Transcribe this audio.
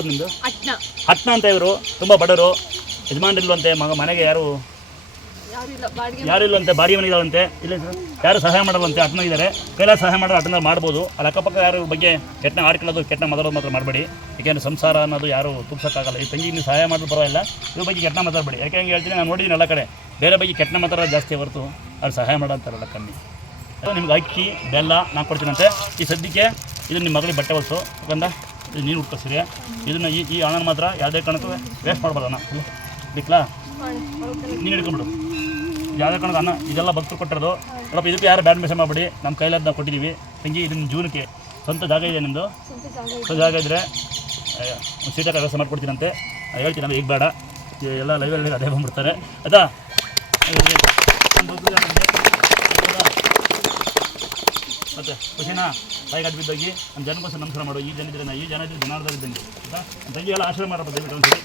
ಊರು ನಿಮ್ಮದು? ಹಟ್ನ ಅಂತ. ಇವರು ತುಂಬ ಬಡವರು, ಯಜಮಾನ್ರಿಲ್ವಂತೆ, ಮನೆಗೆ ಯಾರು ಇಲ್ವಂತೆ, ಬಾಡಿಗೆ ಮನೆ ಇದಾವಂತೆ, ಇಲ್ಲ ಸರ್ ಯಾರು ಸಹಾಯ ಮಾಡಲ್ವಂತೆ, ಹಟ್ನಾಗಿದ್ದಾರೆ. ಕೈಲಾದ ಸಹಾಯ ಮಾಡೋದು ಹಟ್ಟನ ಮಾಡ್ಬೋದು. ಅಲ್ಲಿ ಅಕ್ಕಪಕ್ಕ ಯಾರು ಬಗ್ಗೆ ಕೆಟ್ಟ ಆಡ್ಕೊಳ್ಳೋದು, ಕೆಟ್ಟ ಮಾತಾಡೋದು ಮಾತ್ರ ಮಾಡಬೇಡಿ. ಯಾಕೆಂದರೆ ಸಂಸಾರ ಅನ್ನೋದು ಯಾರು ತುರ್ಸೋಕ್ಕಾಗಲ್ಲ. ಈ ತಂಗಿ ನೀವು ಸಹಾಯ ಮಾಡೋದು ಪರವಾಗಿಲ್ಲ, ಇವ್ರ ಬಗ್ಗೆ ಕೆಟ್ಟ ಮಾತಾಡಬೇಡಿ. ಯಾಕೆ ಹಂಗೆ ಹೇಳ್ತೀನಿ, ನಾನು ನೋಡಿದ್ದೀನಿ ಎಲ್ಲ ಕಡೆ ಬೇರೆ ಬಗ್ಗೆ ಕೆಟ್ಟ ಮಾತಾಡೋದು ಜಾಸ್ತಿ ಹೊರತು ಅವ್ರು ಸಹಾಯ ಮಾಡೋಂತಾರಲ್ಲ ಕಮ್ಮಿ. ನಿಮ್ಗೆ ಅಕ್ಕಿ ಬೆಲ್ಲ ನಾನು ಕೊಡ್ತೀನಂತೆ. ಈ ಸದ್ಯಕ್ಕೆ ಇದು ನಿಮ್ಮ ಮಗಳಿಗೆ ಬಟ್ಟೆ ಹೊಲಿಸು, ಯಾಕಂದ್ರೆ ಇದು ನೀನು ಉಟ್ಕೊಸಿರಿ. ಇದನ್ನು ಈ ಹಣನ ಮಾತ್ರ ಯಾವುದೇ ಕಾರಣಕ್ಕೂ ವೇಸ್ಟ್ ಮಾಡಬಾರ್ದು. ಅನ್ನ ಬಿಕ್ಲಾ ನೀನು ಹಿಡ್ಕೊಂಬಿಡು. ಯಾವುದೇ ಕಾರಣಕ್ಕೆ ಅನ್ನ ಇದೆಲ್ಲ ಭಕ್ತರು ಕೊಟ್ಟಿರೋದು. ಸ್ವಲ್ಪ ಇದಕ್ಕೆ ಯಾರು ಬ್ಯಾಡ್ ಮೆಸೇಜ್ ಮಾಡಿಬಿಡಿ, ನಮ್ಮ ಕೈಲಾದ ನಾವು ಕೊಟ್ಟಿದ್ದೀವಿ. ತಂಗಿ ಇದನ್ನ ಜೀವನಕ್ಕೆ ಸ್ವಂತ ಜಾಗ ಇದೆ ನಿಮ್ಮದು. ಸ್ವಂತ ಜಾಗ ಇದ್ದರೆ ಒಂದು ಸೀಟಾಗಿ ವ್ಯವಸ್ಥೆ ಮಾಡ್ಕೊಡ್ತೀನಂತೆ. ಹೇಳ್ತೀನಿ ಅಂದರೆ ಈಗ ಬೇಡ, ಎಲ್ಲ ಲೈವಲ್ಲಿ ಅದೇ ಬಂದ್ಬಿಡ್ತಾರೆ. ಆಯ್ತಾ? ಮತ್ತೆ ಖುಷಿನಾ? ಬಾಯಿಗಾಟ್ ಬಿದ್ದೋಗಿ ನಮ್ಮ ಜನಕ್ಕೋಸ್ಕರ ನಮಸ್ಕಾರ ಮಾಡು. ಈ ಜನ ಇದ್ರೆ ಜನಾರ್ದನ ಇದ್ದಂಗೆ ಆಯಿತಾ? ತಂಗಿ ಎಲ್ಲ ಆಶ್ರಯ ಮಾಡಪ್ಪ ದಯವಿಟ್ಟು.